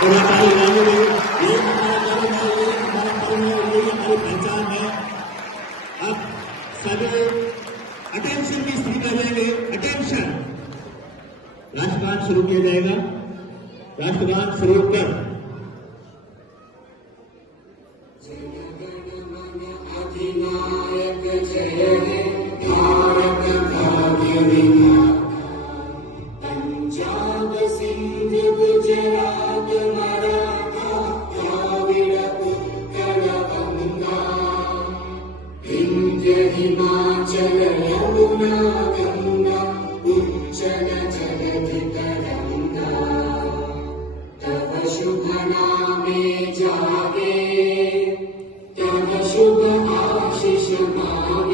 और हमारी रानी ये हमारा कर्म है, ये हमारी पहचान है। अब सभी अटेंशन की स्थिति में जाएंगे। अटेंशन, राष्ट्रगान शुरू किया जाएगा। राष्ट्रगान शुरू कर। अधिनायक जय हे भारत भाग्य विधाता, पंजाब सिंध गुजरात मराठा द्राविड़ उत्कल गंगा, विंध्य हिमाचल यमुना गंगा उच्चल जलधि तरंगा, तव शुभ नामे जागे, तव शुभ आशीष मांगे।